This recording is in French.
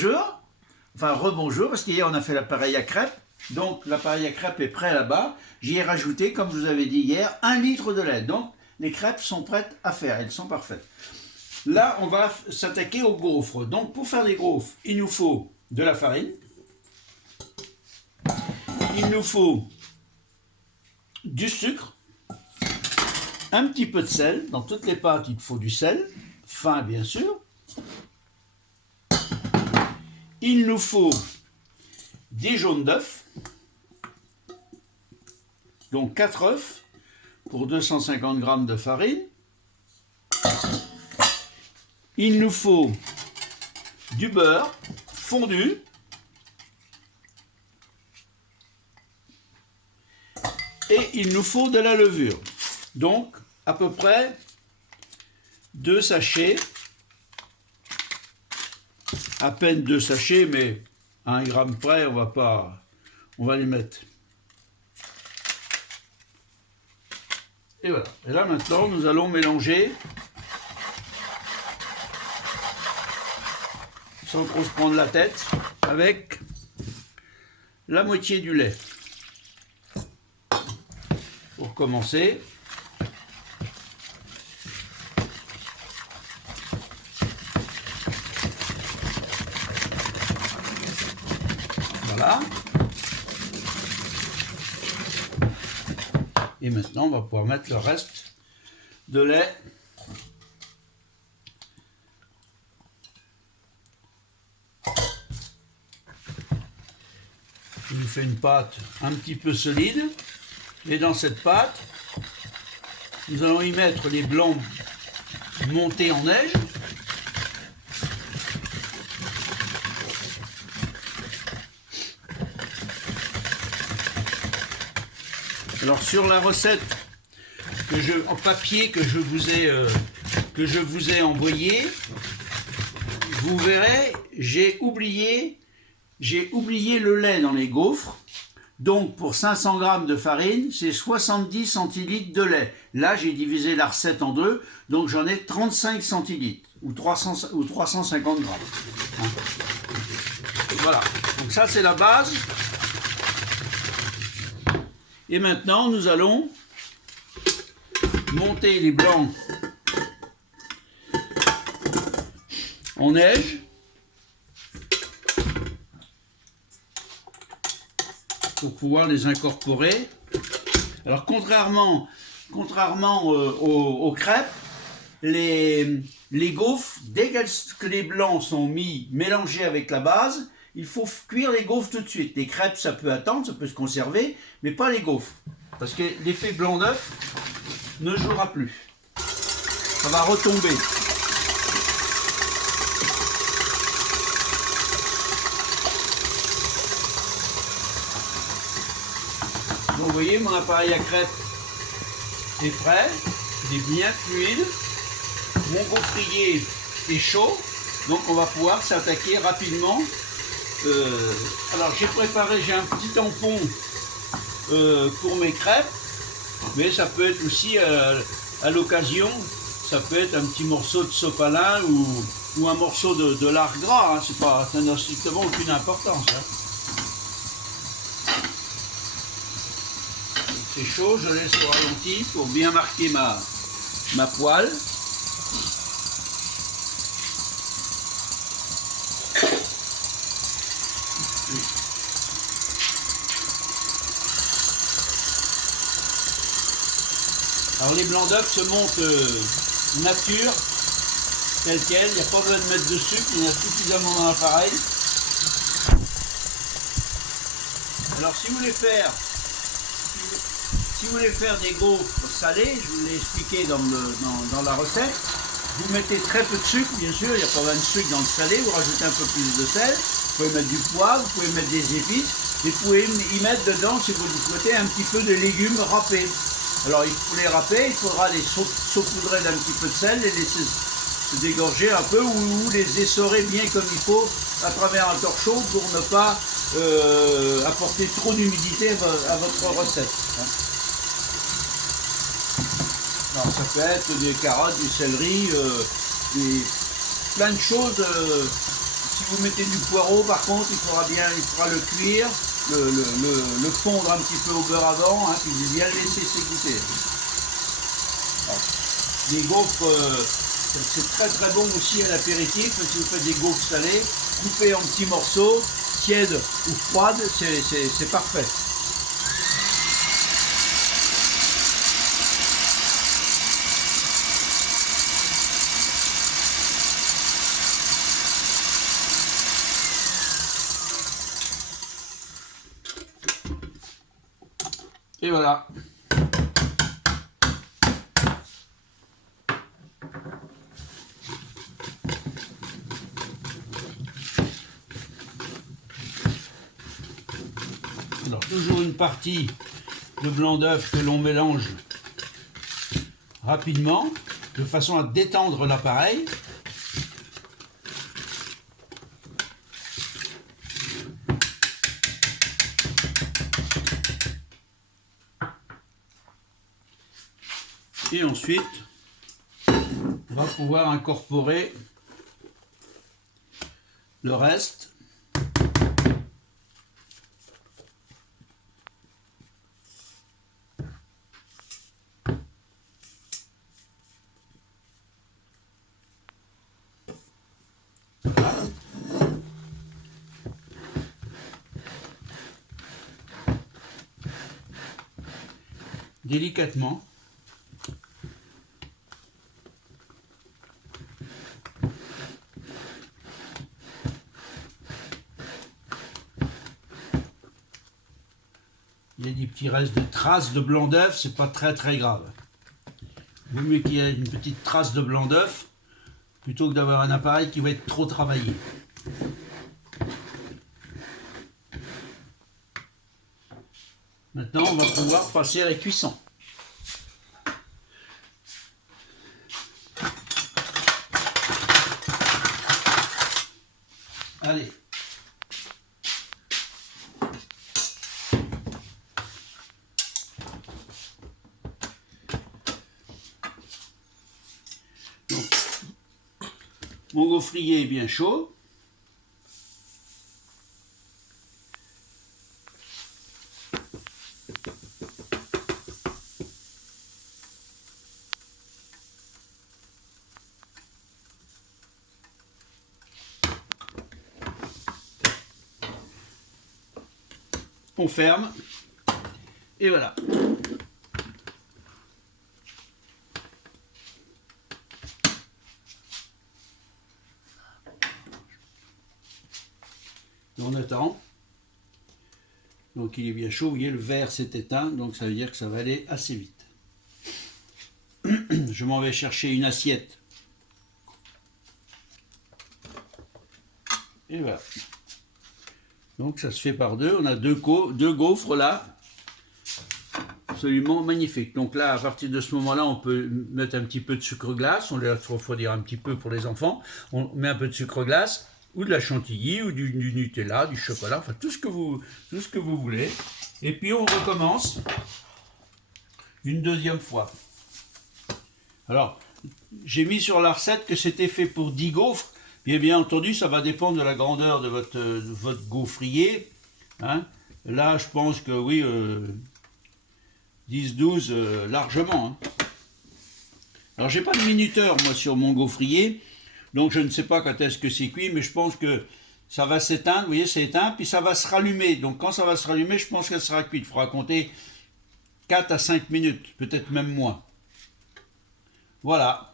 bonjour, enfin rebonjour, parce qu'hier on a fait l'appareil à crêpes, donc l'appareil à crêpes est prêt là-bas. J'y ai rajouté, comme je vous avais dit hier, 1 litre de lait. Donc les crêpes sont prêtes à faire, elles sont parfaites. Là, on va s'attaquer aux gaufres. Donc pour faire des gaufres, il nous faut de la farine, il nous faut du sucre, un petit peu de sel. Dans toutes les pâtes, il faut du sel, fin bien sûr. Il nous faut des jaunes d'œufs, donc 4 œufs pour 250 g de farine. Il nous faut du beurre fondu, et il nous faut de la levure. Donc à peu près 2 sachets, à peine 2 sachets, mais à 1 gramme près, on va les mettre. Et voilà. Et là maintenant, nous allons mélanger sans trop se prendre la tête avec la moitié du lait. Pour commencer, voilà. Et maintenant, on va pouvoir mettre le reste de lait. Je nous fais une pâte un petit peu solide. Et dans cette pâte, nous allons y mettre les blancs montés en neige. Alors sur la recette en papier que je vous ai envoyé, vous verrez, j'ai oublié le lait dans les gaufres. Donc pour 500 g de farine, c'est 70 centilitres de lait. Là, j'ai divisé la recette en deux, donc j'en ai 35 centilitres ou 350 g. Hein. Voilà, donc ça c'est la base. Et maintenant, nous allons monter les blancs en neige. Pour pouvoir les incorporer. Alors contrairement aux crêpes, les gaufres, dès que les blancs sont mélangés avec la base, il faut cuire les gaufres tout de suite. Les crêpes, ça peut attendre, ça peut se conserver, mais pas les gaufres. Parce que l'effet blanc d'œuf ne jouera plus. Ça va retomber. Donc vous voyez, mon appareil à crêpes est prêt, il est bien fluide, mon gaufrier est chaud, donc on va pouvoir s'attaquer rapidement. Alors j'ai un petit tampon pour mes crêpes, mais ça peut être aussi à l'occasion, ça peut être un petit morceau de sopalin ou un morceau de lard gras, hein, ça n'a strictement aucune importance. Hein. C'est chaud, je laisse au ralenti pour bien marquer ma poêle. Alors les blancs d'œufs se montent nature, tels quels, il n'y a pas besoin de mettre de sucre, il y en a suffisamment dans l'appareil. Alors si vous voulez faire des gaufres salées, je vous l'ai expliqué dans la recette, vous mettez très peu de sucre, bien sûr, il n'y a pas besoin de sucre dans le salé, vous rajoutez un peu plus de sel, vous pouvez mettre du poivre, vous pouvez mettre des épices, et vous pouvez y mettre dedans, si vous le souhaitez, un petit peu de légumes râpés. Alors pour les râper, il faudra les saupoudrer d'un petit peu de sel et laisser se dégorger un peu ou les essorer bien comme il faut à travers un torchon pour ne pas apporter trop d'humidité à votre recette. Hein. Alors ça peut être des carottes, du céleri, plein de choses. Si vous mettez du poireau, par contre, il faudra le cuire, le fondre un petit peu au beurre avant, hein, puis bien le laisser s'égoutter. Les gaufres, c'est très très bon aussi à l'apéritif. Si vous faites des gaufres salées, coupées en petits morceaux, tièdes ou froides, c'est parfait. Et voilà. Alors, toujours une partie de blanc d'œuf que l'on mélange rapidement, de façon à détendre l'appareil. Et ensuite, on va pouvoir incorporer le reste. Voilà. Délicatement. Il y a des petits restes de traces de blanc d'œuf, c'est pas très très grave. Il vaut mieux qu'il y ait une petite trace de blanc d'œuf plutôt que d'avoir un appareil qui va être trop travaillé. Maintenant, on va pouvoir passer à la cuisson. Allez. Donc, mon gaufrier est bien chaud. On ferme et voilà. On attend. Donc il est bien chaud, vous voyez le verre s'est éteint, donc ça veut dire que ça va aller assez vite. Je m'en vais chercher une assiette. Et voilà. Donc ça se fait par deux, on a deux gaufres là, absolument magnifiques. Donc là, à partir de ce moment-là, on peut mettre un petit peu de sucre glace, on laisse refroidir un petit peu pour les enfants, on met un peu de sucre glace, ou de la chantilly, ou du Nutella, du chocolat, enfin tout ce que vous voulez. Et puis on recommence une deuxième fois. Alors, j'ai mis sur la recette que c'était fait pour 10 gaufres. Bien entendu, ça va dépendre de la grandeur de votre gaufrier. Hein. Là, je pense que oui, 10-12 largement. Hein. Alors, j'ai pas de minuteur, moi, sur mon gaufrier. Donc, je ne sais pas quand est-ce que c'est cuit, mais je pense que ça va s'éteindre. Vous voyez, c'est éteint, puis ça va se rallumer. Donc, quand ça va se rallumer, je pense qu'elle sera cuite. Il faudra compter 4 à 5 minutes, peut-être même moins. Voilà.